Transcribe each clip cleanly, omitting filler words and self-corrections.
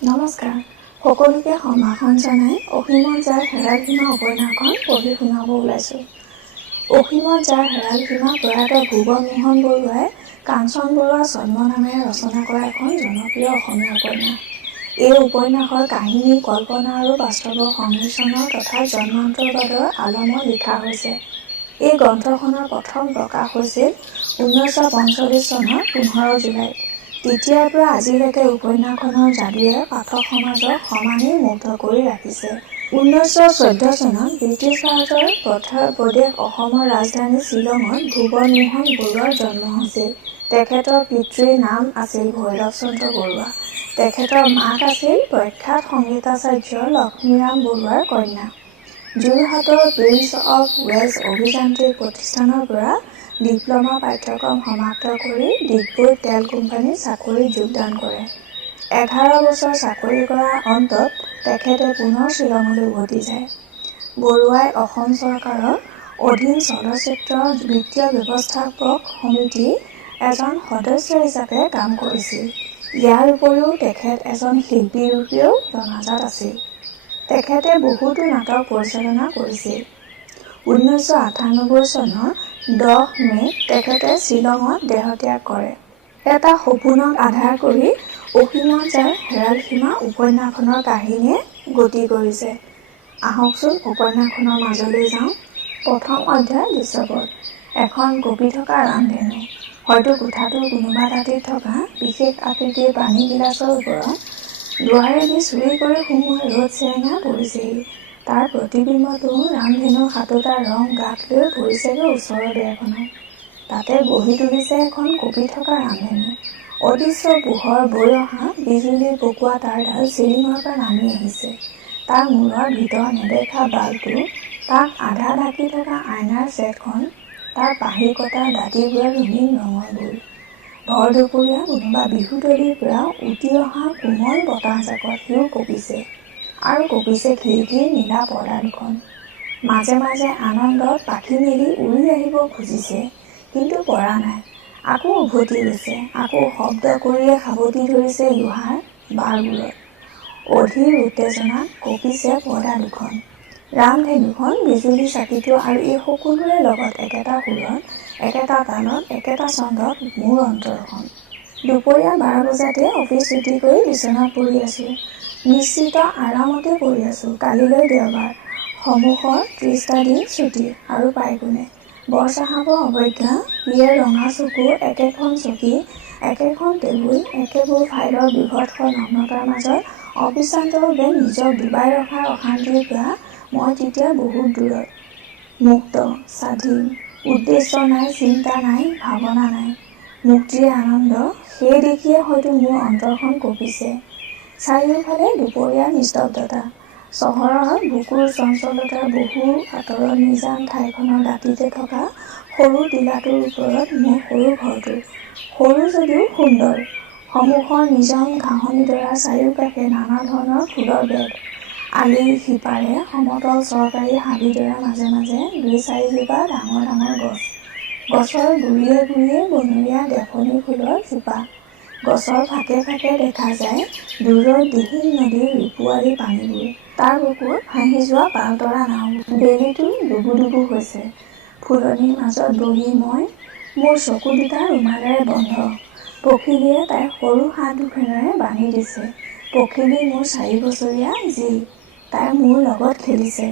নমস্কাৰ। সকলোকে সম্ভাষণ জনাই অসীমত যাৰ হেৰাল সীমা উপন্যাসখন পঢ়ি শুনাব ওলাইছোঁ। অসীমত যাৰ হেৰাল সীমা প্ৰয়াত ভুৱন মোহন বৰুৱাই কাঞ্চন বৰুৱা জন্ম নামেৰে ৰচনা কৰা এখন জনপ্ৰিয় অসমীয়া উপন্যাস। এই উপন্যাসৰ কাহিনী, কল্পনা আৰু বাস্তৱৰ সংমিশ্ৰণৰ তথা জন্মান্তৰবাদৰ আলমত লিখা হৈছে। এই গ্ৰন্থখনৰ প্ৰথম প্ৰকাশ হৈছিল 1945 চনৰ 15 জুলাইত। তেতিয়াৰ পৰা আজিলৈকে উপন্যাসখনৰ যাদুৱে পাঠক সমাজক সমানেই মুগ্ধ কৰি ৰাখিছে। 1914 চনত ব্ৰিটিছ ভাৰতৰ প্ৰদেশ অসমৰ ৰাজধানী শ্বিলঙত ভুৱন মোহন বৰুৱাৰ জন্ম হৈছিল। তেখেতৰ পিতৃৰ নাম আছিল ভৈৰৱ চন্দ্ৰ বৰুৱা। তেখেতৰ মাক আছিল প্ৰখ্যাত সংগীতাচাৰ্য লক্ষ্মীৰাম বৰুৱাৰ কন্যা। যোৰহাটৰ প্ৰিন্স অৱ ৱেলছ অভিযান্ত্ৰিক প্ৰতিষ্ঠানৰ পৰা ডিপ্ল'মা পাঠ্যক্ৰম সমাপ্ত কৰি ডিগবৈ তেল কোম্পানীত চাকৰিত যোগদান কৰে। 11 বছৰ চাকৰি কৰাৰ অন্তত তেখেতে পুনৰ শ্বিলঙলৈ উভতি যায়। বৰুৱাই অসম চৰকাৰৰ অধীন চলচ্চিত্ৰ বিত্তীয় ব্যৱস্থাপক সমিতিৰ এজন সদস্য হিচাপে কাম কৰিছিল। ইয়াৰ উপৰিও তেখেত এজন শিল্পী ৰূপেও জনাজাত আছিল। তেখেতে বহুতো নাটক পৰিচালনা কৰিছিল। 1998 চনৰ 10 মে'ত তেখেতে শ্বিলঙত দেহত্যাগ কৰে। এটা সপোনক আধাৰ কৰি অসীমত যাৰ হেৰাল সীমা উপন্যাসখনৰ কাহিনীয়ে গতি কৰিছে। আহকচোন উপন্যাসখনৰ মাজলৈ যাওঁ। প্ৰথম অধ্যায় দৃশ্যপট। এখন কঁপি থকা ৰামধেনু। হয়তো কোঠাটোৰ কোনোবা দাঁতিত থকা বিশেষ আকৃতিৰ পানী গিলাচৰ ওপৰত দুৱাৰেদি চুৰি কৰি সোমোৱা ৰ'দ চেৰেঙা পৰিছেহি। তাৰ প্ৰতিবিম্বটো ৰামধেনুৰ সাতোটা ৰং গাত লৈ পৰিছেগৈ ওচৰৰ বেৰখনত। তাতে বহি তুলিছে এখন কঁপি থকা ৰামধেনু। অদৃশ্য পোহৰ বৈ অহা বিজুলীৰ পকোৱা তাঁৰডাল চিলিঙৰ পৰা নামি আহিছে। তাৰ মূৰৰ ভিতৰত নেদেখা বাল্বটো, তাক আধা ঢাকি থকা আইনাৰ ছেটখন, তাৰ পাহি কটা দাঁতিবোৰৰ ৰঙীন ৰঙৰ বোল। ভৰ দুপৰীয়া কোনোবা বিহুতলীৰ পৰা উটি অহা কোমল বতাহজাকত সিও কঁপিছে। আৰু কঁপিছে খিৰিকীৰ নীলা পৰ্দা দুখন। মাজে মাজে আনন্দত পাখি মেলি উৰি আহিব খুজিছে, কিন্তু পৰা নাই। আকৌ উভতি গৈছে। আকৌ শব্দ কৰিয়ে সাবটি ধৰিছে লোহাৰ বাৰবোৰত। অধীৰ উত্তেজনাত কঁপিছে পৰ্দা দুখন। ৰামধেনুখন, বিজুলী চাকিটো আৰু এই সকলোৰে লগত একেটা সুৰত, একেটা তালত, একেটা ছন্দত মোৰ অন্তৰখন। দুপৰীয়া 12 বজাতে অফিচ ছুটি কৰি বিচনাত পৰি আছোঁ। নিশ্চিত আৰামতে পৰি আছোঁ। কালিলৈ দেওবাৰ। সমুখৰ 30টা দিন ছুটি। আৰু পাই কোনে? বৰচাহাবৰ অৱজ্ঞা, পিয়ে ৰঙা চকু, একেখন চকী, একেখন টেবুল, একেবোৰ ফাইলৰ বৃহৎ নগ্নতাৰ মাজত অবিশ্ৰান্তভাৱে নিজক ডুবাই ৰখাৰ অশান্তিৰ পৰা মই তেতিয়া বহুত দূৰত। মুক্ত, স্বাধীন। উদ্দেশ্য নাই, চিন্তা নাই, ভাৱনা নাই। মুক্তিৰ আনন্দ। সেই দেখিয়ে হয়তো মোৰ অন্তৰখন কঁপিছে। চাৰিওফালে দুপৰীয়াৰ নিস্তব্ধতা। চহৰৰ বুকুৰ চঞ্চলতাৰ বহু আঁতৰত নিজান ঠাইখনৰ দাঁতিতে থকা সৰু টিলাটোৰ ওপৰত মোৰ সৰু ঘৰটো। সৰু যদিও সুন্দৰ। সমুখৰ নিজান ঘাঁহনিডৰাৰ চাৰিওকাষে নানা ধৰণৰ ফুলৰ বেদ। আলিৰ সিপাৰে সমতল চৰকাৰী হাবিডৰাৰ মাজে মাজে 2-4জোপা ডাঙৰ ডাঙৰ গছ। গছৰ গুৰিয়ে গুৰিয়ে বনৰীয়া ডেফনি ফুলৰ থোপা। গছৰ ফাকে ফাকে দেখা যায় দূৰৰ দিহিং নদীৰ ৰূপুৱালী পানীবোৰ। তাৰ বুকুত ভাঁহি যোৱা পালতৰা নাওবোৰ। বেলিটো ডুবু ডুবু হৈছে। ফুলনিৰ মাজত বহি মই, মোৰ চকু দুটা ৰুমালেৰে বন্ধ। পখিলীয়ে তাইৰ সৰু হাত দুখনেৰে বান্ধি দিছে। পখিলী মোৰ 4 বছৰীয়া জী। তাই মোৰ লগত খেলিছে।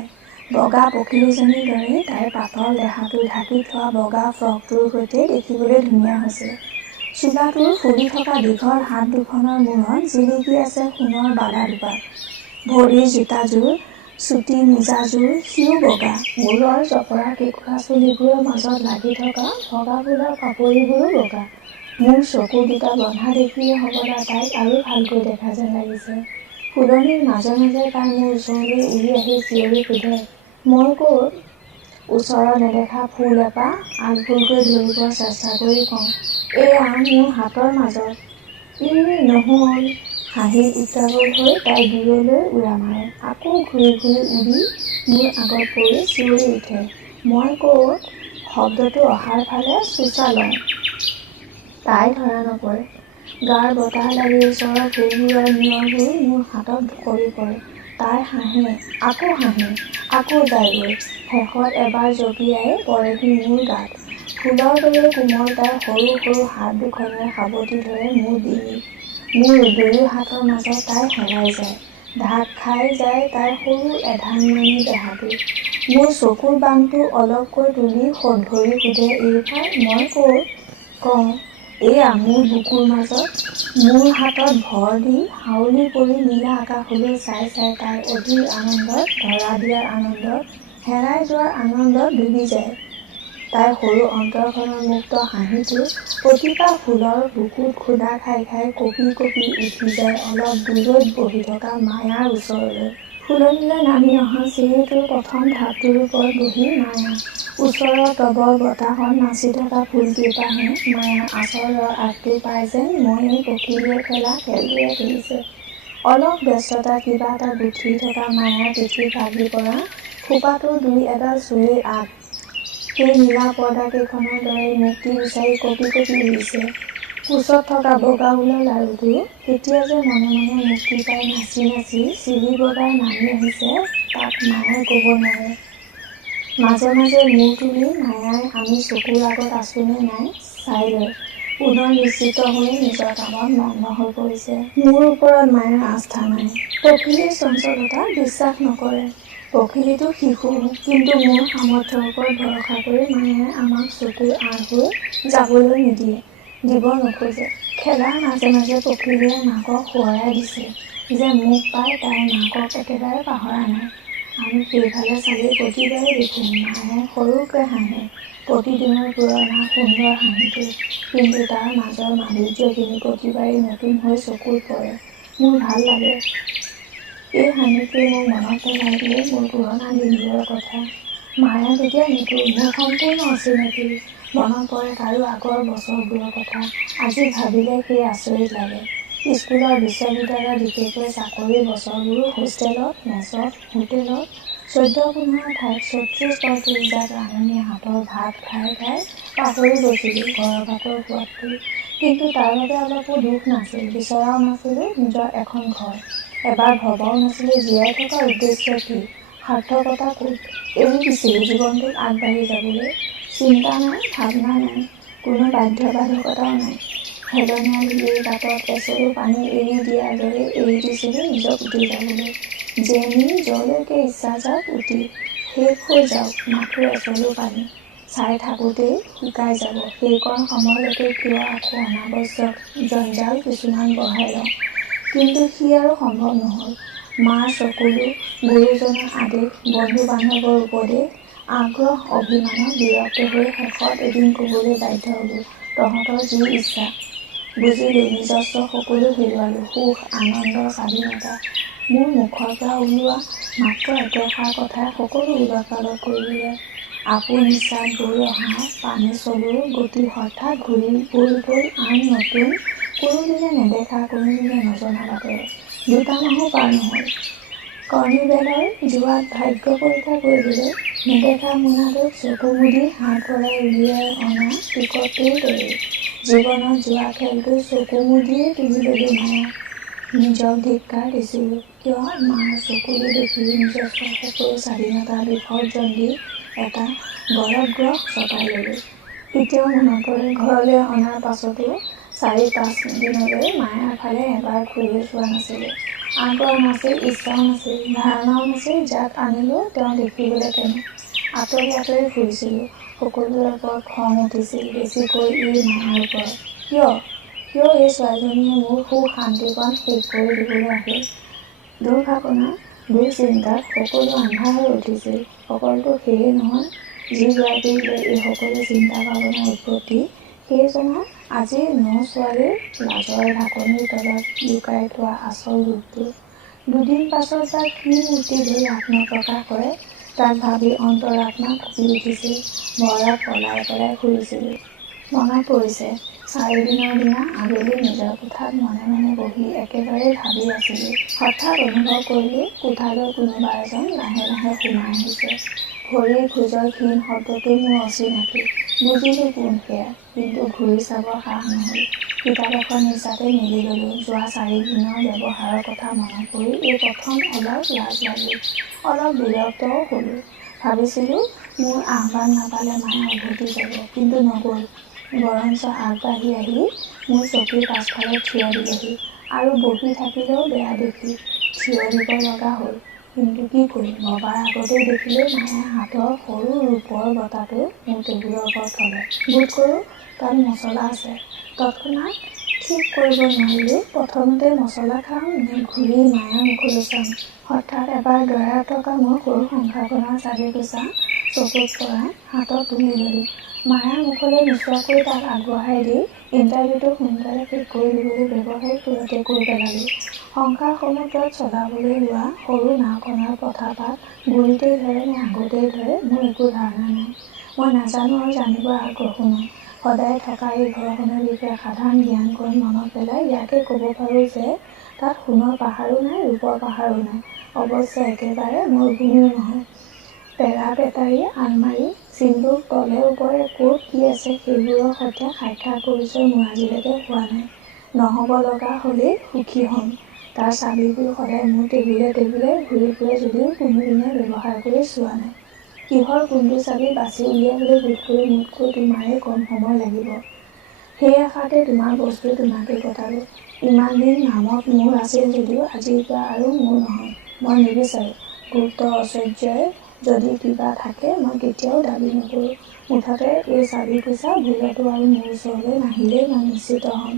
বগা পখিলীজনীৰ দৰেই তাইৰ পাতল দেহাটো ঢাকি থোৱা বগা ফ্ৰকটোৰ সৈতে দেখিবলৈ ধুনীয়া হৈছে। চোলাটোৰ ফুলি থকা দীঘল হাত দুখনৰ মূৰত জিলিকি আছে সোণৰ বালা দুপাত। ভৰিৰ জোতাযোৰ, চুটি মোজাযোৰ সিও বগা। মূৰৰ জপৰা কেঁকুৰা চুলিবোৰৰ মাজত লাগি থকা বগা ফুলৰ পাপৰিবোৰো বগা। মোৰ চকু দুটা বন্ধা দেখিয়ে হ'বলা তাইক আৰু ভালকৈ দেখা যেন লাগিছে। ফুলনিৰ মাজে মাজে তাই মোৰ ওচৰলৈ উৰি আহি চিঞৰি সোধে, মই ক'ত? ওচৰত নেদেখা ফুল এপাহ আগভুলকৈ ধৰিবৰ চেষ্টা কৰি কওঁ, এয়া মোৰ হাতৰ মাজত। নহ'ল। হাঁহিত উত্ৰাৱল হৈ তাই দূৰলৈ উৰা মাৰে। আকৌ ঘূৰি ঘূৰি উৰি মোৰ আগত পৰি চিঞৰি উঠে, মই ক'ত? শব্দটো অহাৰ ফালে চোঁচা লওঁ। তাই ধৰা নপৰে। গাৰ বতাহ লাগি ওচৰৰ ফুলবোৰৰ নিয়ৰবোৰ মোৰ হাতত সৰি পৰে। তাই হাঁহে, আকৌ হাঁহে, আকৌ যায়গৈ। শেষত এবাৰ জঁপিয়াই পৰেহি মোৰ গাত। ফুলৰ দৰে কোমল তাইৰ সৰু সৰু হাত দুখনেৰে সাৱটি ধৰে মোৰ ডিঙিত। মোৰ দুয়ো হাতৰ মাজত তাই হেৰাই যায়। ঢাক খাই যায় তাইৰ সৰু এধানমানি দেহাটো। মোৰ চকুৰ বামটো অলপকৈ তুলি ধৰি সোধে এইবাৰ মই ক'ত? কওঁ, এয়া মোৰ বুকুৰ মাজত। মোৰ হাতত ভৰ দি হাউলি পৰি নীলা আকাশলৈ চাই চাই তাই অধীৰ আনন্দত, ধৰা দিয়াৰ আনন্দত, হেৰাই যোৱাৰ আনন্দত ডুবি যায়। তাইৰ সৰু অন্তৰখনৰ মুক্ত হাঁহিটো প্ৰতিপা ফুলৰ বুকুত খুন্দা খাই খাই কঁপি কঁপি উঠি যায় অলপ দূৰৈত বহি থকা মায়াৰ ওচৰলৈ। ফুলনিলৈ নামি অহা চিৰিটোৰ প্ৰথম ঢাপটোৰ ওপৰত বহি মায়া। ওচৰৰ টবৰ বতাহত নাচি থকা ফুলকেইপাহে মায়াৰ আঁচলৰ আগটো পাই যেন মই এই পখিলীয়ে খেলা খেলটোৱে খেলিছে। অলপ ব্যস্ততাত কিবা এটা গুঠি থকা মায়াৰ পিঠিৰ ভাগি পৰা খোপাটোৰ দুই এডাল চুলিৰ আগ সেই নীলা পৰ্দাকেইখনৰ দৰে মুক্তি বিচাৰি কঁপি কঁপি উৰিছে। কোচত থকা বগা ঊলৰ লাৰুটো কেতিয়া যে মনে মনে মুক্তি পাই নাচি নাচি চিৰি বগাই নামি আহিছে তাক মায়ে ক'ব নোৱাৰে। মাজে মাজে মূৰ তুলি মায়াই আমি চকুৰ আগত আছো নে নাই চাই লয়। পুনৰ নিশ্চিত হৈ নিজৰ কামত মগ্ন হৈ পৰিছে। মোৰ ওপৰত মায়াৰ আস্থা নাই। পখিলীৰ চঞ্চলতা বিশ্বাস নকৰে। পখিলীটো শিশু, কিন্তু মোৰ সামৰ্থ্যৰ ওপৰত ভৰসা কৰি মায়াই আমাক চকুৰ আৰ হৈ যাবলৈ নিদিয়ে, দিব নোখোজে। খেলাৰ মাজে মাজে পখিলীয়ে মাকক সোঁৱৰাই দিছে যে মোক পাই তাই মাকক একেবাৰে পাহৰা নাই। আমি সেইফালে চালেই প্ৰতিবাৰে দেখোঁ মায়ে সৰুকৈ হাঁহে, প্ৰতিদিনৰ পুৰণা সুন্দৰ হাঁহিটো। কিন্তু তাৰ মাজৰ মাধুৰ্যখিনি প্ৰতিবাৰেই নতুন হৈ চকুত পৰে। মোৰ ভাল লাগে। এই হাঁহিটোৱে মোক মনত পেলাই দিয়ে মোৰ পুৰণা দিনবোৰৰ কথা। মায়া তেতিয়া নতুন, মোৰ সম্পূৰ্ণ অচিনাকি। মনত পৰে তাৰো আগৰ বছৰবোৰৰ কথা। আজি ভাবিলে সেই আচৰিত লাগে। স্কুলৰ, বিশ্ববিদ্যালয়ৰ, বিশেষকৈ চাকৰিৰ বছৰবোৰ হোষ্টেলত, মেছত, হোটেলত 14-15 ঠাইত 36-38 জাত ৰান্ধনীয়ে হাতৰ ভাত খাই খাই পাহৰি গৈছিলোঁ ঘৰৰ ভাতৰ সোৱাদটো। কিন্তু তাৰ বাবে অলপো দুখ নাছিল, বিচৰাও নাছিলোঁ নিজৰ এখন ঘৰ। এবাৰ ভবাও নাছিলোঁ জীয়াই থকাৰ উদ্দেশ্য কি, সাৰ্থকতা ক'ত। এৰি দিছিলোঁ জীৱনটোক আগবাঢ়ি যাবলৈ। চিন্তা নাই, ভাৱনা নাই, কোনো বাধ্যবাধকতাও নাই। হেলনীয়া ধূলিৰ গাঁতত এচলু পানী এৰি দিয়াৰ দৰে এৰি দিছিলোঁ নিজক উটি যাবলৈ। যেনি যলৈকে ইচ্ছা যাওক উটি, শেষ হৈ যাওক মাথো এচলু পানী। চাই থাকোঁতেই শুকাই যাব। সেইকণ সময়লৈকে কিয় আকৌ অনাৱশ্যক জঞ্জাল কিছুমান বঢ়াই লওঁ। কিন্তু সি আৰু সম্ভৱ নহ'ল। মাৰ চকুলো, গুৰুজনৰ আদেশ, বন্ধু-বান্ধৱৰ উপদেশ, আগ্ৰহ, অভিমানত বিৰক্ত হৈ শেষত এদিন ক'বলৈ বাধ্য হ'লোঁ, তহঁতৰ যি ইচ্ছা। বুজিলোঁ নিজস্ব সকলো হেৰুৱালোঁ, সুখ, আনন্দ, স্বাধীনতা। মোৰ মুখৰ পৰা ওলোৱা মাত্ৰ একেষাৰ কথাই সকলো ওলট-পালট কৰি দিলে। আপোন ইচ্ছাত বৈ অহা পানী চলুৰ গতি হঠাৎ ঘূৰি গ'ল আন নতুন, কোনোদিনে নেদেখা, কোনোদিনে নজনা বাটেৰে। 2টা মাহো পাৰ নহ'ল। কৰ্ণিবেলৰ যোৱাত ভাগ্য পৰীক্ষা কৰিবলৈ নেদেখা মোনাটোত চকু মুদি হাত ভৰাই উলিয়াই অনা টিকটটোৰ দৰেই। জীৱনত যোৱা খেলটো চকু মুদিয়েই তুলি ল'লোঁ মায়াক। নিজক ধিক্কাৰ দিছিলোঁ। কিয় মাৰ চকুলো দেখি নিজস্ব সকলো স্বাধীনতা বিসৰ্জন দি এটা গলদগ্ৰহ চপাই ল'লোঁ। এতিয়াও মনত পৰে ঘৰলৈ অনাৰ পাছতো 4-5 দিনলৈ মায়াৰ ফালে এবাৰ ঘূৰিও চোৱা নাছিলোঁ। আগ্ৰহ নাছিল, ইচ্ছাও নাছিল, ধাৰণাও নাছিল যাক আনিলোঁ তেওঁ দেখিবলৈ কেনে। আঁতৰি আঁতৰি ফুৰিছিলোঁ। সকলোৰে ওপৰত খং উঠিছিল, বেছিকৈ এই মায়াৰ ওপৰত। কিয় এই ছোৱালীজনীয়ে মোৰ সুখ শান্তিকণ শেষ কৰি দিবলৈ আহিল। দুৰ্ভাৱনা, দুশ্চিন্তাত সকলো আন্ধাৰ হৈ উঠিছিল। সকলোতো সেয়ে নহয়, যিগৰাকীলৈ এই সকলো চিন্তা ভাৱনাৰ উৎপত্তি, সেইজনা আজি ছোৱালীৰ লাজৰ ঢাকনিৰ তলত লুকাই থোৱা আচল ৰূপটো। দুদিন পাছত বা কি মূৰ্তি ধৰি আত্মপ্ৰকাশ কৰে তাক ভাবি অন্তৰাত্মা কঁপি উঠিছিল। ভয়ত পলাই পলাই ফুৰিছিলোঁ। মনত পৰিছে 4 দিনৰ দিনা আবেলি নিজৰ কোঠাত মনে মনে বহি একেবাৰেই ভাবি আছিলোঁ। হঠাৎ অনুভৱ কৰিলোঁ কোঠালৈ কোনোবা এজন লাহে লাহে সোমাই আহিছে। ভৰিৰ খোজৰ ক্ষীণ শব্দটো মোৰ অচিনাকি। বুজিলোঁ কোন সেয়া, কিন্তু ঘূৰি চাবৰ সাহ নহ'ল। কিতাপ এখন হিচাপে মেলি ল'লোঁ। যোৱা 4 দিনৰ ব্যৱহাৰৰ কথা মনত পৰি এই প্ৰথম অলপ লাজ লাগিল, অলপ বিৰক্তও হ'লোঁ। ভাবিছিলোঁ মোৰ আহ্বান নাপালে মায়ে উভতি যাব, কিন্তু নগ'ল। বৰঞ্চ আগবাঢ়ি আহি মোৰ চকীৰ পাছফালে থিয় দিলেহি আৰু বহি থাকিলেও বেয়া দেখি থিয় দিব লগা হ'ল। কিন্তু কি কৰিম, ভবাৰ আগতেই দেখিলোঁ মায়ে হাতৰ সৰু ৰূপৰ বঁটাটো মোৰ টেবুলৰ ওপৰত থলে। বোধ কৰোঁ তাত মছলা আছে। তৎক্ষণাত ঠিক কৰিব নোৱাৰিলোঁ, প্ৰথমতে মছলা খাম নে ঘূৰি মায়াৰ মুখলৈ চাম। হঠাৎ এবাৰ দৰাই থকা মোৰ সৰু সংসাৰখনৰ চাৰিকোছা চকুত পৰাই হাতত তুলি ল'লোঁ। মায়াৰ মুখলৈ নোচোৱাকৈ তাক আগবঢ়াই দি ইণ্টাৰভিউটো সোনকালে শেষ কৰি দিবলৈ ব্যৱসায়িক তুৰতে কৈ পেলালোঁ। সংসাৰ সমুদ্ৰত চলাবলৈ লোৱা সৰু নাওখনৰ পথাপাত গুৰিতেই ধৰে নে আগতেই ধৰে মোৰ একো ধাৰণা নাই। মই নাজানো আৰু জানিবৰ আগ্ৰহো নাই। সদায় থকা এই ঘৰখনৰ বিষয়ে সাধাৰণ জ্ঞানকণ মনত পেলাই ইয়াকে ক'ব পাৰোঁ যে তাত সোণৰ পাহাৰো নাই, ৰূপৰ পাহাৰো নাই। অৱশ্যে একেবাৰে মৰুভূমিও নহয়। পেৰা-পেটাৰী আলমাৰী চিনবোৰ তলে ওপৰে ক'ত কি আছে সেইবোৰৰ সৈতে সাক্ষাৎ পৰিচয় মোৰ আজিলৈকে হোৱা নাই। নহ'ব লগা হ'লেই সুখী হ'ম। তাৰ চাবিবোৰ সদায় মোৰ টেবুলে ঘূৰি ফুৰে যদিও কোনোদিনে ব্যৱহাৰ কৰি চোৱা নাই। কিহৰ কোনটো চাবি বাছি উলিয়াবলৈ বোধ কৰোঁ মোতকৈ তোমাৰেই কম সময় লাগিব। সেই আশাতে তোমাৰ বস্তু তোমাকেই গতালোঁ। ইমান দিন নামত মোৰ আছিল যদিও আজিৰ পৰা আৰু মোৰ নহয়। মই নিবিচাৰোঁ। গুপ্ত ঐশ্বৰ্যই যদি কিবা থাকে মই কেতিয়াও দাবী নকৰোঁ। মুঠতে এই চাবিকোছা ভুলতো আৰু মোৰ ওচৰলৈ নাহিলেই মই নিশ্চিত হ'ম,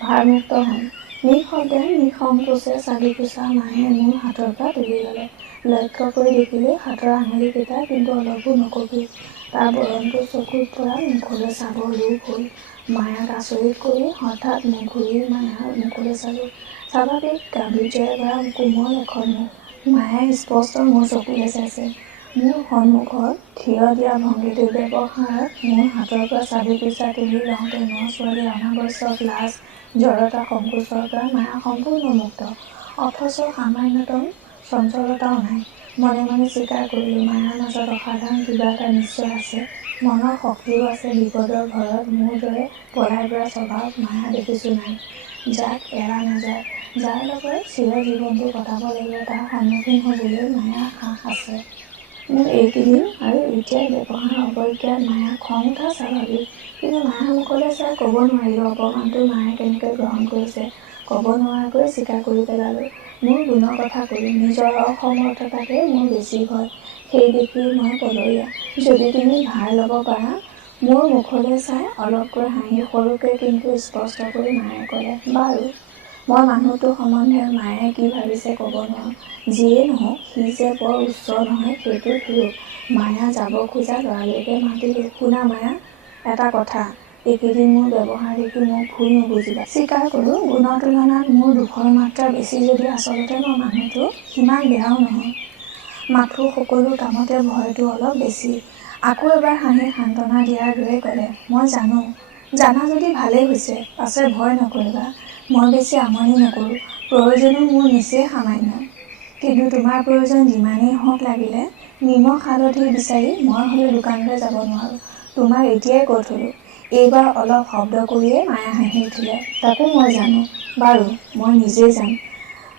ভাৰমুক্ত হ'ম। নিঃশব্দে নিঃসংকোচে চাবিকোছা মায়ে মোৰ হাতৰ পৰা তুলি ল'লে। লক্ষ্য কৰি দেখিলোঁ হাতৰ আঙুলিকেইটা কিন্তু অলপো নকঁপিল। তাৰ বৰণটো চকুত পৰা মুখলৈ চাবৰ লোভ হ'ল। মায়াক আচৰিত কৰি হঠাৎ মুখ ঘূৰি মায়াৰ মুখলৈ চালোঁ। স্বাভাৱিক গাম্ভীৰ্যৰে ভৰা কোমল এখন মুখ। মায়ে স্পষ্ট মোৰ চকুলৈ চাইছে। মোৰ সন্মুখত থিয় দিয়া ভংগীটো ব্যৱহাৰত মোৰ হাতৰ পৰা চাবিকোছা তুলি লওঁতে ন-ছোৱালীৰ অনাৱশ্যক লাজ, জড়তা, সংকোচৰ পৰা মায়া সম্পূৰ্ণ মুক্ত। অথচ সামান্যতম চঞ্চলতাও নাই। মনে মনে স্বীকাৰ কৰিলোঁ মায়াৰ মাজত অসাধাৰণ কিবা এটা নিশ্চয় আছে। মনৰ শক্তিও আছে। বিপদৰ ভয়ত মোৰ দৰে পলাই ফুৰা স্বভাৱ মায়া দেখিছোঁ নাই। যাক এৰা নাযায়, যাৰ লগত চিৰজীৱনটো কটাব লাগিব তাৰ সন্মুখীন হ'বলৈ মায়াৰ সাহ আছে। মোৰ এইকেইদিন আৰু এতিয়াৰ ব্যৱহাৰ অৱজ্ঞাত মায়াৰ খং উঠা স্বাভাৱিক। কিন্তু মায়াৰ মুখলৈ চাই ক'ব নোৱাৰিলোঁ অপমানটো মায়ে কেনেকৈ গ্ৰহণ কৰিছে। ক'ব নোৱাৰাকৈ স্বীকাৰ কৰি পেলালোঁ। মোৰ গুণৰ কথা ক'লোঁ। নিজৰ অসমৰ্থতাকে মোৰ বেছি ভয়। সেই দেখি মই পলৰীয়া। যদি তুমি ভাৰ ল'ব পাৰা। মোৰ মুখলৈ চাই অলপকৈ হাঁহি সৰুকৈ কিন্তু স্পষ্ট কৰি মায়ে ক'লে, বাৰু। মই মানুহটো সম্বন্ধে মায়ে কি ভাবিছে ক'ব নোৱাৰোঁ। যিয়েই নহওক সি যে বৰ উচ্চ নহয় সেইটো ধুৰুপ। মায়া যাব খোজা ল'ৰালৈকে মাতিলোঁ। শুনা মায়া, এটা কথা। এইকেইদিন মোৰ ব্যৱহাৰ দেখি মোক ভুল নুবুজিবা। স্বীকাৰ কৰোঁ গুণৰ তুলনাত মোৰ দোষৰ মাত্ৰা বেছি যদিও আচলতে মই মানুহটো সিমান বেয়াও নহয়। মাথো সকলো কামতে ভয়টো অলপ বেছি। আকৌ এবাৰ হাঁহি সান্তনা দিয়াৰ দৰে ক'লে, মই জানো। জানা যদি ভালেই হৈছে। পাছে ভয় নকৰিবা। মই বেছি আমনি নকৰোঁ। প্ৰয়োজনো মোৰ নিচেই সামান্য। কিন্তু তোমাৰ প্ৰয়োজন যিমানেই হওক লাগিলে নিমখ হালধি বিচাৰি মই হ'লে দোকানলৈ যাব নোৱাৰোঁ। তোমাক এতিয়াই কৈ থলোঁ। এইবাৰ অলপ শব্দ কৰিয়েই মায়া হাঁহি উঠিলে। তাকো মই জানো। বাৰু মই নিজেই যাম।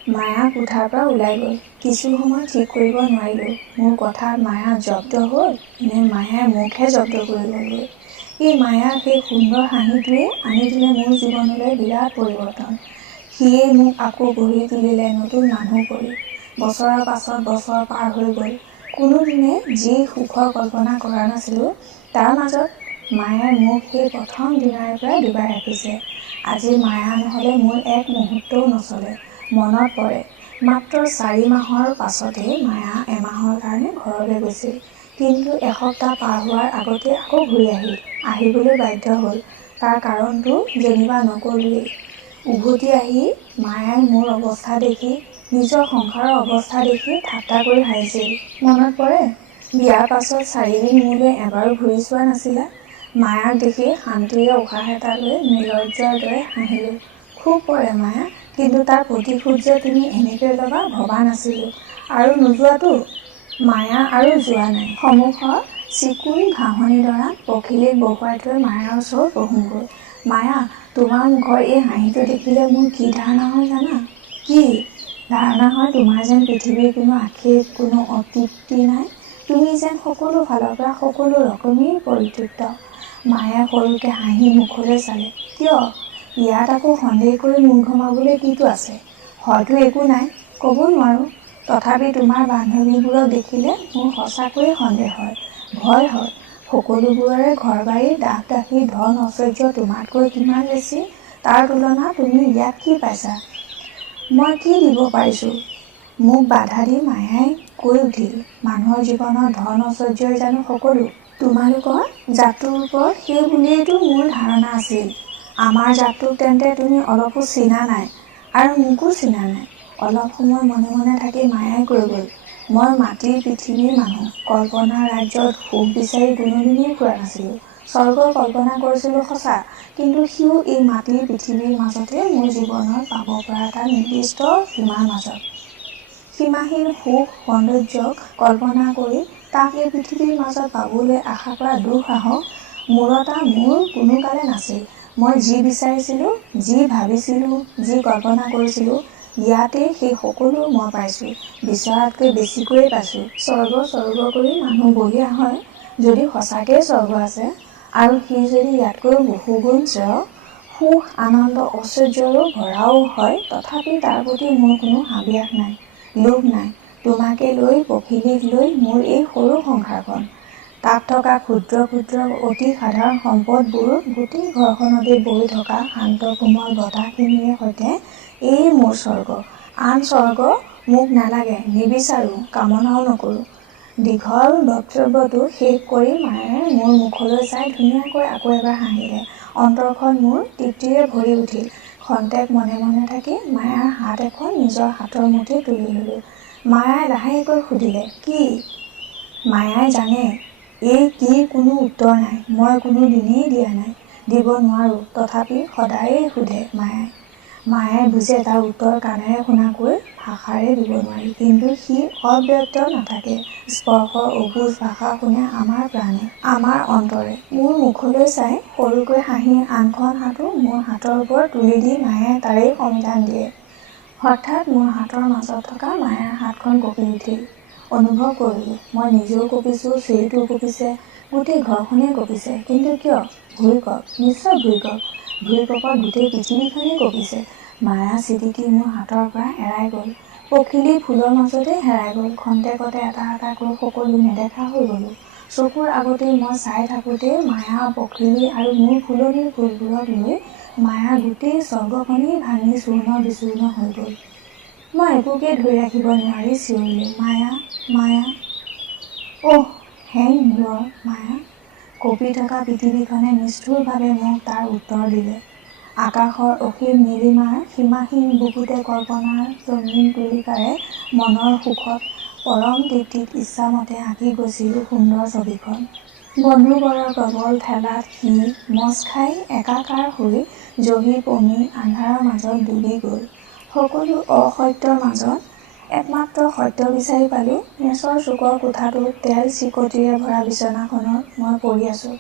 মায়া কোঠাৰ পৰা ওলাই গ'ল। কিছু সময় ঠিক কৰিব নোৱাৰিলোঁ। মোৰ কথাত মায়া জব্দ হ'ল নে মায়াই মোকহে জব্দ কৰি গ'লগৈ। এই মায়াৰ সেই সুন্দৰ হাঁহিটোৱে আনি দিলে মোৰ জীৱনলৈ বিৰাট পৰিৱৰ্তন। সিয়েই মোক আকৌ গঢ়ি তুলিলে নতুন মানুহ কৰি। বছৰৰ পাছত বছৰ পাৰ হৈ গ'ল। কোনোদিনে যি সুখৰ কল্পনা কৰা নাছিলোঁ তাৰ মাজত মায়াই মোক সেই প্ৰথম দিনাৰে পৰা ডুবাই ৰাখিছে। আজি মায়া নহ'লে মোৰ এক মুহূৰ্তও নচলে। মনত পৰে মাত্ৰ 4 মাহৰ পাছতেই মায়া এমাহৰ কাৰণে ঘৰলৈ গৈছিল। কিন্তু এসপ্তাহ পাৰ হোৱাৰ আগতে আকৌ ঘূৰি আহিবলৈ বাধ্য হ'ল। তাৰ কাৰণটো যেনিবা নক'লোৱেই। উভতি আহি মায়াই মোৰ অৱস্থা দেখি, নিজৰ সংসাৰৰ অৱস্থা দেখি ঠাট্টা কৰি হাঁহিছিল। মনত পৰে? বিয়াৰ পাছত 4 দিন মোলৈ এবাৰো ঘূৰি চোৱা নাছিলা। মায়াক দেখি শান্তিৰে উশাহ এটা লৈ নিৰ্লজ্জৰ দৰে হাঁহিলোঁ। খুব পৰে মায়া। কিন্তু তাৰ প্ৰতিশোধ যে তুমি এনেকৈ ল'বা ভবা নাছিলোঁ। আৰু নোযোৱাতো? মায়া আৰু যোৱা নাই। সন্মুখৰ চিকুৰি ঘাঁহনিডৰাত পখিলীক বহুৱাই থৈ মায়াৰ ওচৰত বহোঁগৈ। মায়া, তোমাৰ মুখৰ এই হাঁহিটো দেখিলে মোৰ কি ধাৰণা হয় জানা? কি ধাৰণা হয়? তোমাৰ যেন পৃথিৱীৰ কোনো আশীৰ কোনো অতৃপ্তি নাই। তুমি যেন সকলো ফালৰ পৰা সকলো ৰকমেই পৰিতৃপ্ত। মায়ে সৰুকে হাঁহি মুখলৈ চালে। কিয়? ইয়াত আকৌ সন্দেহ কৰি মূৰ ঘমাবলৈ কিটো আছে? হয়তো একো নাই, ক'ব নোৱাৰো। তথাপি তোমাৰ বান্ধৱীবোৰক দেখিলে মোৰ সঁচাকৈয়ে সন্দেহ হয়, ভয় হয়। সকলোবোৰৰে ঘৰ-বাৰী, দাস-দাসী, ধন ঐশ্বৰ্য তোমাতকৈ কিমান বেছি? তাৰ তুলনা তুমি ইয়াত কি পাইছা? মই কি দিব পাৰিছো? মোক বাধা দি মায়াই কৈ উঠিল, মানুহৰ জীৱনত ধন ঐশ্বৰ্যই জানো সকলো? তোমালোকৰ জাতটোৰ ওপৰত সেই বুলিয়েইতো মোৰ ধাৰণা আছিল। আমাৰ জাতটোক তেন্তে তুমি অলপো চিনা নাই, আৰু মোকো চিনা নাই। অলপ সময় মনে মনে থাকি মায়াই কৈ গ'ল, মই মাটিৰ পৃথিৱীৰ মানুহ। কল্পনাৰ ৰাজ্যত সুখ বিচাৰি কোনোদিনেই ফুৰা নাছিলো। স্বৰ্গ কল্পনা কৰিছিলো সঁচা, কিন্তু সিও এই মাটিৰ পৃথিৱীৰ মাজতে মোৰ জীৱনত পাব পৰা এটা নিৰ্দিষ্ট সীমাৰ মাজত। সীমাহীন সুখ সৌন্দৰ্যক কল্পনা কৰি তাক এই পৃথিৱীৰ মাজত পাবলৈ আশা কৰা দুঃসাহস মোৰ কোনো কালে নাছিল। মই যি বিচাৰিছিলো, যি ভাবিছিলো, যি কল্পনা কৰিছিলো, ইয়াতে সেই সকলো মই পাইছো। বিচৰাতকৈ বেছিকৈয়ে পাইছো। স্বৰ্গ কৰি মানুহ বলিয়া হয়। যদি সঁচাকৈয়ে স্বৰ্গ আছে, আৰু সি যদি ইয়াতকৈ বহুগুণ শ্ৰেয়, সুখ আনন্দ ঐশ্বৰ্যৰো ভৰাও হয়, তথাপি তাৰ প্ৰতি মোৰ কোনো হাবিয়াস নাই, লোভ নাই। তোমাকে লৈ, পখিলীক লৈ মোৰ এই সৰু সংসাৰখন, তাত থকা ক্ষুদ্ৰ ক্ষুদ্ৰ অতি সাধাৰণ সম্পদবোৰ, গোটেই ঘৰখনতে বৈ থকা শান্ত কোমল বতাহখিনিৰে সৈতে এই মোৰ স্বৰ্গ। আন স্বৰ্গ মোক নালাগে, নিবিচাৰো, কামনাও নকৰো। দীঘল বক্তব্যটো শেষ কৰি মায়ে মোৰ মুখলৈ চাই ধুনীয়াকৈ আকৌ এবাৰ হাঁহিলে। অন্তৰখন মোৰ তৃপ্তিৰে ভৰি উঠিল। ক্ষন্তেক মনে মনে থাকি মায়াৰ হাত এখন নিজৰ হাতৰ মুঠিত তুলি ললো। মায়াই লাহেকৈ সুধিলে, কি? মায়াই জানে এই কি কোনো উত্তৰ নাই, মই কোনো দিনেই দিয়া নাই, দিব নোৱাৰো। তথাপি সদায়েই সোধে মায়াই। মায়াই বুজে তাৰ উত্তৰ কাণেৰে শুনাকৈ ভাষাৰে দিব নোৱাৰি, কিন্তু সি অব্যক্ত নাথাকে। স্পৰ্শৰ অবুজ ভাষা শুনে আমাৰ প্ৰাণে, আমাৰ অন্তৰে। মোৰ মুখলৈ চাই সৰুকৈ হাঁহি আনখন হাতো মোৰ হাতৰ ওপৰত তুলি দি মায়ে তাৰেই সমিধান দিয়ে। হঠাৎ মোৰ হাতৰ মাজত থকা মায়াৰ হাতখন কঁপি উঠিল। অনুভৱ কৰিলো মই নিজেও কঁপিছো, চিৰিটোও কঁপিছে, গোটেই ঘৰখনেই কঁপিছে। কিন্তু কিয়? ভূঁইকঁপ, নিশ্চয় ভূঁইকঁপ। ভূঁইকঁপত গোটেই পৃথিৱীখনেই কঁপিছে। মায়া চিটিকি মোৰ হাতৰ পৰা এৰাই গ'ল। পখিলী ফুলৰ মাজতে হেৰাই গ'ল। ক্ষন্তেকতে এটা এটাকৈ সকলো নেদেখা হৈ গ'লো। চকুৰ আগতেই মই চাই থাকোতেই মায়া, পখিলী আৰু মোৰ ফুলনিৰ ফুলবোৰক লৈ মায়াৰ গোটেই স্বৰ্গখনেই ভাঙি চূৰ্ণ বিচূৰ্ণ হৈ গ'ল। মই একোকে ধৰি ৰাখিব নোৱাৰি চিঞৰিলো, মায়া, মায়া। অহ, হেং মূৰৰ মায়া। কঁপি থকা পৃথিৱীখনে নিষ্ঠুৰভাৱে মোক তাৰ উত্তৰ দিলে। আকাশৰ অসীম নীলিমাৰ সীমাহীন বুকুতে কল্পনাৰ ৰঙীন তুলিকাৰে মনৰ সুখত পৰম তৃপ্তিত ইচ্ছামতে আঁকি গৈছিলো সুন্দৰ ছবিখন। বন্ধুবৰৰ প্ৰবল ঠেলাত সি মচ খাই একাকাৰ হৈ জহি পমি আন্ধাৰৰ মাজত ডুবি গ'ল। সকলো অসত্যৰ মাজত একমাত্ৰ সত্য বিচাৰি পালো। মেচৰ চুকৰ কোঠাটোত তেল চিকটিৰে ভৰা বিচনাখনত মই পৰি আছো।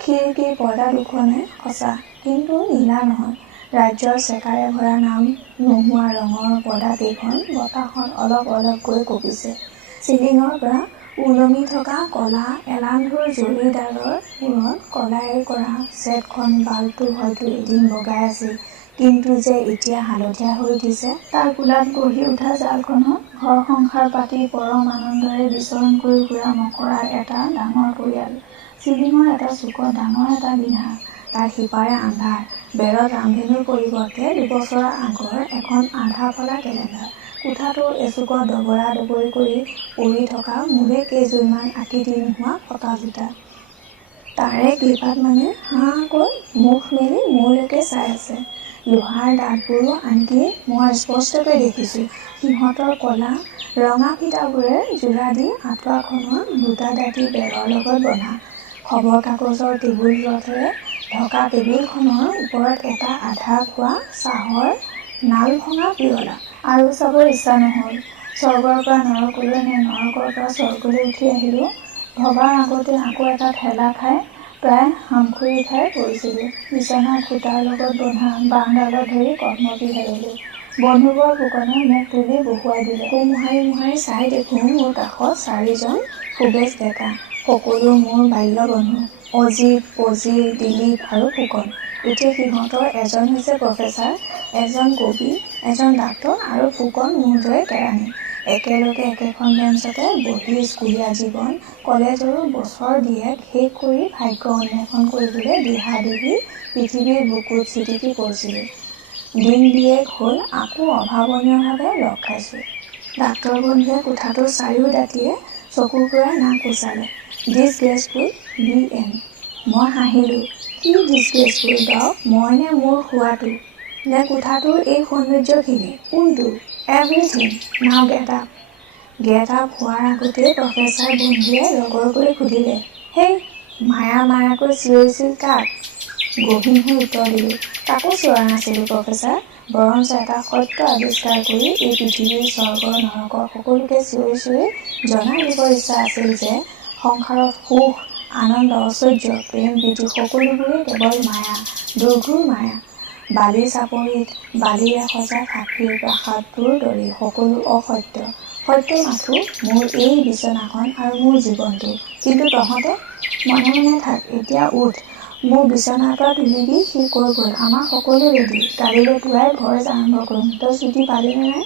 খিৰিকীৰ পৰ্দা দুখনে সঁচা, কিন্তু নীলা নহয়। ৰাজ্যৰ চেকাৰে ভৰা নাম নোহোৱা ৰঙৰ পৰ্দাকেইখন বতাহত অলপ অলপকৈ কঁপিছে। চিলিঙৰ পৰা ওলমি থকা কলা এলান্ধুৰ জৰীডালৰ মূৰত কলাইৰ কৰা ছেটখন বাল্বটো হয়তো এদিন বগাই আছিল, কিন্তু যে এতিয়া হালধীয়া হৈ উঠিছে। তাৰ কোলাত গঢ়ি উঠা জালখনত ঘৰ সংসাৰ পাতি পৰম আনন্দৰে বিচৰণ কৰি ফুৰা মকৰাৰ এটা ডাঙৰ পৰিয়াল। চিলিঙৰ এটা চুকত ডাঙৰ এটা বিন্ধা, তাৰ সিপাৰে আন্ধাৰ। বেৰত ৰামধেনুৰ পৰিৱৰ্তে ২ বছৰৰ আগৰ এখন আধা ফলা কেলেণ্ডাৰ। কোঠাটোৰ এচুকত দবৰা দবৰি কৰি পৰি থকা মোৰে কেইযোৰমান আকৃতি নোহোৱা ফটা জোতা। তাৰে কেইপাতমানে হাঁকৈ মুখ মেলি মোলৈকে চাই আছে। লোহাৰ দাঁতবোৰো আনকি মই স্পষ্টকৈ দেখিছো। সিহঁতৰ কলা ৰঙা ফিটাবোৰে যোৰা দি আঁঠুৱাখনৰ দুটা দাঁতি বেৰৰ লগত বন্ধা। খবৰ কাগজৰ টেবুলক্লথেৰে ঢকা টেবুলখনৰ ওপৰত এটা আধা খোৱা চাহৰ নাল ভঙা পিয়লা। আৰু চাবৰ ইচ্ছা নহ'ল। স্বৰ্গৰ পৰা নৰকলৈ নে নৰকৰ পৰা স্বৰ্গলৈ উঠি আহিলো। ভবাৰ আগতে আকৌ এটা ঠেলা খাই প্ৰায় হামখুৰি খাই পৰিছিলোঁ। বিচনাৰ খুটাৰ লগত বন্ধা বাঁহডালত ধৰি কৰ্মটি হাৰিলোঁ। বন্ধুবৰ ফুকনে মোক তুলি বহুৱাই দিলে। মোহাৰি মোহাৰি চাই দেখোঁ মোৰ কাষত 4জন সুবেশ ডেকা, সকলো মোৰ বাল্য বন্ধু। অজিত, পজিল, দিলীপ আৰু ফুকন। এতিয়া সিহঁতৰ এজন হৈছে প্ৰফেচাৰ, এজন কবি, এজন ডাক্তৰ আৰু ফুকন মোৰ দৰে কেৰাণী। একেলগে একেখন বেঞ্চতে বহি স্কুলীয়া জীৱন, কলেজৰো বছৰ দিয়েক শেষ কৰি ভাগ্য অন্বেষণ কৰিবলৈ দিহা-দিহি পৃথিৱীৰ বুকুত ছিটিকি পৰিছিলোঁ। দিন দিয়েক হ'ল আকৌ অভাৱনীয়ভাৱে লগ খাইছোঁ। ডাক্তৰ বন্ধুৱে কোঠাটোৰ চাৰিও দাঁতিয়ে চকু ফুৰাই নাক কোচালে। ডিছগ্ৰেচফুল BN। মই হাঁহিলোঁ। কি ডিছগ্ৰেচফুল বাৰু? মই নে মোৰ শোৱাটো? নে কোঠাটোৰ এই সৌন্দৰ্যখিনি? কোনটো? এভৰিথিং। নাও গেট আপ। গেট আপ হোৱাৰ আগতেই প্ৰফেচাৰ বন্ধুৱে ৰগৰকৈ সুধিলে, হেই, মায়া মায়াকৈ চিঞৰিছিল কাক? গহীন হৈ উত্তৰ দিলোঁ, কাকো চিঞৰা নাছিলোঁ প্ৰফেচাৰ, বৰঞ্চ এটা সত্য আৱিষ্কাৰ কৰি এই পৃথিৱীৰ স্বৰ্গ নৰকৰ সকলোকে চিঞৰি চিঞৰি জনাই দিবৰ ইচ্ছা আছিল যে সংসাৰত সুখ, আনন্দ, ঐশ্বৰ্য, প্ৰেম, প্ৰীতি সকলোবোৰেই কেৱল মায়া, দুৰ্ঘোৰ মায়া। বালিৰ চাপৰিত বালিৰে সজা ফাঁকীৰ প্ৰাসাদবোৰ দৰেই সকলো অসত্য। সত্য মাথো মোৰ এই বিচনাখন আৰু মোৰ জীৱনটো। কিন্তু তহঁতে মনে মনে থাক, এতিয়া উঠ, মোৰ বিচনাৰ পৰা তুলিবি, সি কৈ গ'ল, আমাৰ সকলো ৰেডি, কালিলৈ পুৱাই ভইচ আৰম্ভ কৰিম। তই ছুটি পালিনে নাই?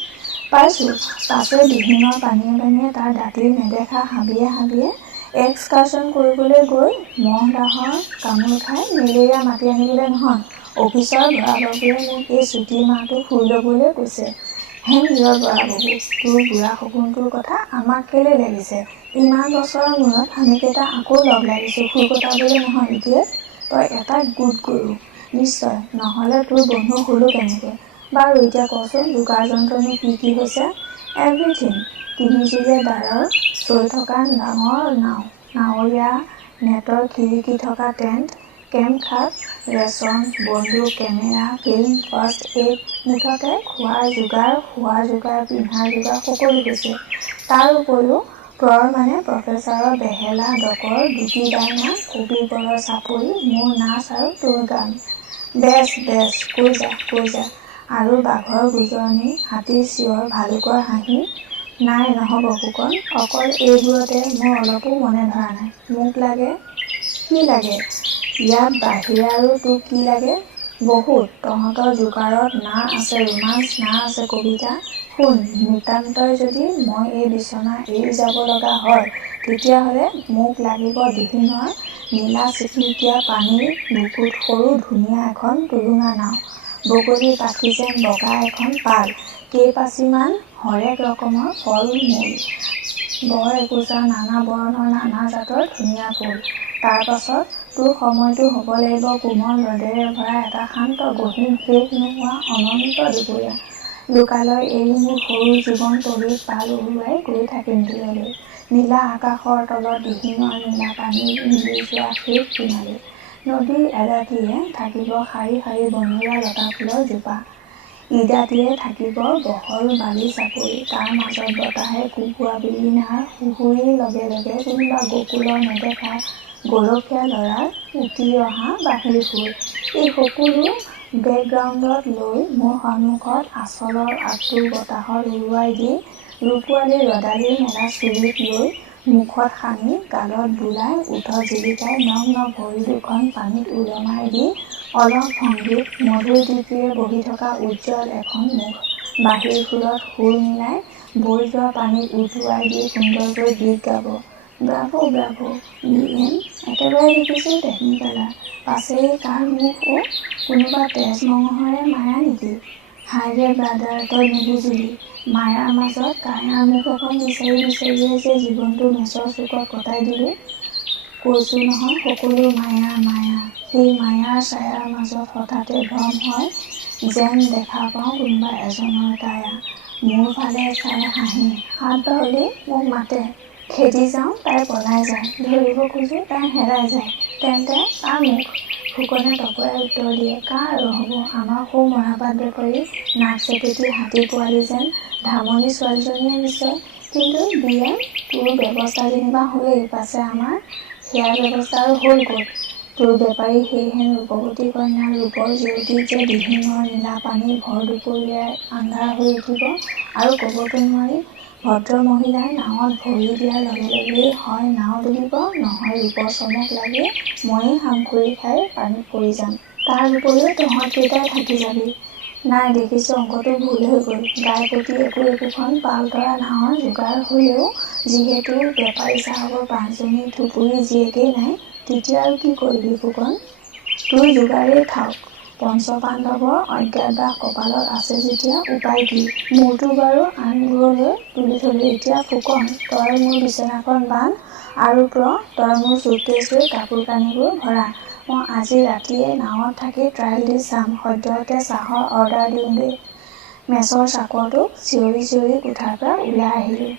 পাইছোঁ। পাছে দিহিঙৰ পানীয়ে পানীয়ে তাৰ দাঁতিৰ নেদেখা হাবিয়ে হাবিয়ে এক্সকাৰ্ছন কৰিবলৈ গৈ মহ-দাহৰ কামোৰ খাই মেলেৰিয়া মাতি আনিবলৈ নহয়। অফিচৰ বৰাবাবুৱে মোক এই ছুটিৰ মাহটো শুই ল'বলৈ কৈছে। হেম বিয়ৰ বৰাবাবু, তোৰ বুঢ়া সপোনটোৰ কথা আমাক কেলে লাগিছে? ইমান বছৰৰ মূৰত আমিকেইটা আকৌ লগ লাগিছোঁ শুই কটাবলৈ নহয় ইডিয়েট। তই এটা গুড গুৰু। নিশ্চয়, নহ'লে তোৰ বন্ধু হ'লো কেনেকৈ? বাৰু এতিয়া কচোন যোগাৰ যন্ত্ৰনো কি কি হৈছে? এভৰিথিং। 3 দাৰৰ চৈ থকা ডাঙৰ নাও, নাৱৰীয়া, নেটৰ খিৰিকী থকা টেণ্ট, কেম্প খাট, ৰেচন, বন্দুক, কেমেৰা, ফিল্ম, ফাৰ্ষ্ট এইড, মুঠতে খোৱাৰ যোগাৰ, শোৱাৰ যোগাৰ, পিন্ধাৰ যোগাৰ সকলো হৈছে। তাৰ উপৰিও মানে প্ৰফেচাৰৰ বেহেলা ডকৰ দুটি ডাইনা, কবিবৰৰ চাপৰি, মোৰ নাচ আৰু তোৰ গান। বেছ বেছ, কৈ যা। আৰু বাঘৰ গুজৰণি, হাতীৰ চিঞৰ, ভালুকৰ হাঁহি? নাই, নহ'ব ফুকন, অকল এইবোৰতে মোৰ অলপো মনে ধৰা নাই। মোক লাগে। কি লাগে? ইয়াত বাহিৰে আৰু তোক কি লাগে? বহুত। তহঁতৰ যোগাৰত না আছে ৰোমাঞ্চ, না আছে কবিতা। শুন, নিতান্তই যদি মই এই বিচনা এৰি যাব লগা হয়, তেতিয়াহ'লে মোক লাগিব দিহিঙৰ নীলা চিকমিকীয়া পানীৰ বুকুত সৰু ধুনীয়া এখন টুলুঙা নাও, বগলীৰ পাখি যেন বগা এখন পাল, কেইপাচিমান হৰেক ৰকমৰ ফল মূল, বৰ একোজা নানা বৰণৰ নানা জাতৰ ধুনীয়া ফুল। তাৰ পাছত তোৰ সময়টো হ'ব লাগিব কোমল ৰ'দেৰে ভৰা এটা শান্ত গহীন শেষ নোহোৱা অনন্ত দুপৰীয়া। লোকালয় এৰি মোৰ সৰু জীৱন তলিত পাল উৰুৱাই গৈ থাকিম দূৰলৈ, নীলা আকাশৰ তলত দিহিঙৰ নীলা পানী মিলি যোৱা শেষ সীমালৈ। নদীৰ এদাঁতিয়ে থাকিব শাৰী শাৰী বনৰীয়া লতাফুলৰ জোপা, ইদাঁতিয়ে থাকিব বহল বালি চাপৰি, তাৰ মাজত বতাহে কুহুৱা বিৰিণাৰ সুহুৰিৰ লগে লগে কোনোবা গকুলৰ নেদেখা গৰখীয়া ল'ৰাৰ উটি অহা বাঁহীৰ সুৰ। এই সকলো বেকগ্ৰাউণ্ডত লৈ মোৰ সন্মুখত আচলৰ আগটো বতাহত উৰুৱাই দি ৰূপোৱালী ৰদালি মেলা চুলিত লৈ, মুখত সানি, গালত বুলাই, ওঠত জিলিকাই নগ নগ ভৰি দুখন পানীত ওলমাই দি অলস ভংগীত মধুৰ ডিগ্ৰীৰে বহি থকা উজ্জ্বল এখন মুখ, বাঁহীৰ সুৰত সুৰ মিলাই বৈ যোৱা পানীত উটুৱাই দি সুন্দৰকৈ গীত গাব। ব্ৰাভো ব্ৰাভো BN, একেবাৰে দেখিছোঁ টেকনিকেলাৰ। পাছে এই কাৰ মুখ অ'? কোনোবা তেজ মঙহৰে মায়া নেকি? হাইৰে ব্ৰাদাৰ, তই নুবুজিলি। মায়াৰ মাজত কায়াৰ মুখ এখন বিচাৰি বিচাৰিয়ে যে জীৱনটো মেচৰ চুকত কটাই দিলোঁ। কৈছোঁ নহয় সকলো মায়া মায়া। সেই মায়াৰ ছায়াৰ মাজত হঠাতে ভ্ৰম হয় যেন দেখা পাওঁ কোনোবা এজনৰ কায়া। মোৰ ফালে চাই হাঁহি, হাত বাউলি মোক মাতে, খেদি যাওঁ তাই পলাই যায়, ধৰিব খোজোঁ তাই হেৰাই যায়, তেন্তে কাৰ মুখ? ফুকনে তপৰাই উত্তৰ দিয়ে, কাৰ আৰু হ'ব? আমাৰ সৌ মৰাপাট বেপাৰী নাক চেপেটি হাতী পোৱালি যেন ধামনী ছোৱালীজনীয়ে নিশ্চয়। কিন্তু BN, তোৰ ব্যৱস্থা যেনিবা হ'লেই, পাছে আমাৰ সেয়া ব্যৱস্থা আৰু হ'ল ক'ত? তোৰ বেপাৰী সেইহেন ৰূপৱতী কন্যাৰ ৰূপৰ জ্যোতি যে দিহিঙৰ নীলা পানী ভৰ দুপৰীয়াই আন্ধাৰ হৈ উঠিব আৰু ক'বতো নোৱাৰি। ভদ্ৰ মহিলাই নাৱত ভৰি দিয়াৰ লগে লগেই হয় নাও ডুবিব, নহয় ৰূপৰ চমক লাগে ময়েই হামখুৰি খাই পানীত পৰি যাম। তাৰ উপৰিও তহঁতকেইটাই থাকি যাবি। নাই দেখিছোঁ অংকটো ভুল হৈ গ'ল। গাইপতি একোখন পাল তৰা নাৱৰ যোগাৰ হ'লেও যিহেতু বেপাৰী চাহাবৰ 5জনী ধুবুৰী জীয়েকেই নাই, তেতিয়া আৰু কি কৰিবি ফুকন? তোৰ যোগাৰেই থাওক। পঞ্চপাণ্ডৱৰ অজ্ঞাতবাস কপালত আছে যেতিয়া উপায় কি? মোৰতো বাৰু আনবোৰলৈ তুলি থলি, এতিয়া ফুকন তই মোৰ বিচনাখন বান্ধ আৰু তই মোৰ চুটকেছ লৈ কাপোৰ কানিবোৰ ভৰা। মই আজি ৰাতিয়েই নাৱত থাকি ট্ৰায়েল দি চাম, সদ্যহতে চাহৰ অৰ্ডাৰ দিওঁগৈ। মেছৰ চাকৰটোক চিঞৰি চিঞৰি কোঠাৰ পৰা ওলাই আহিলোঁ।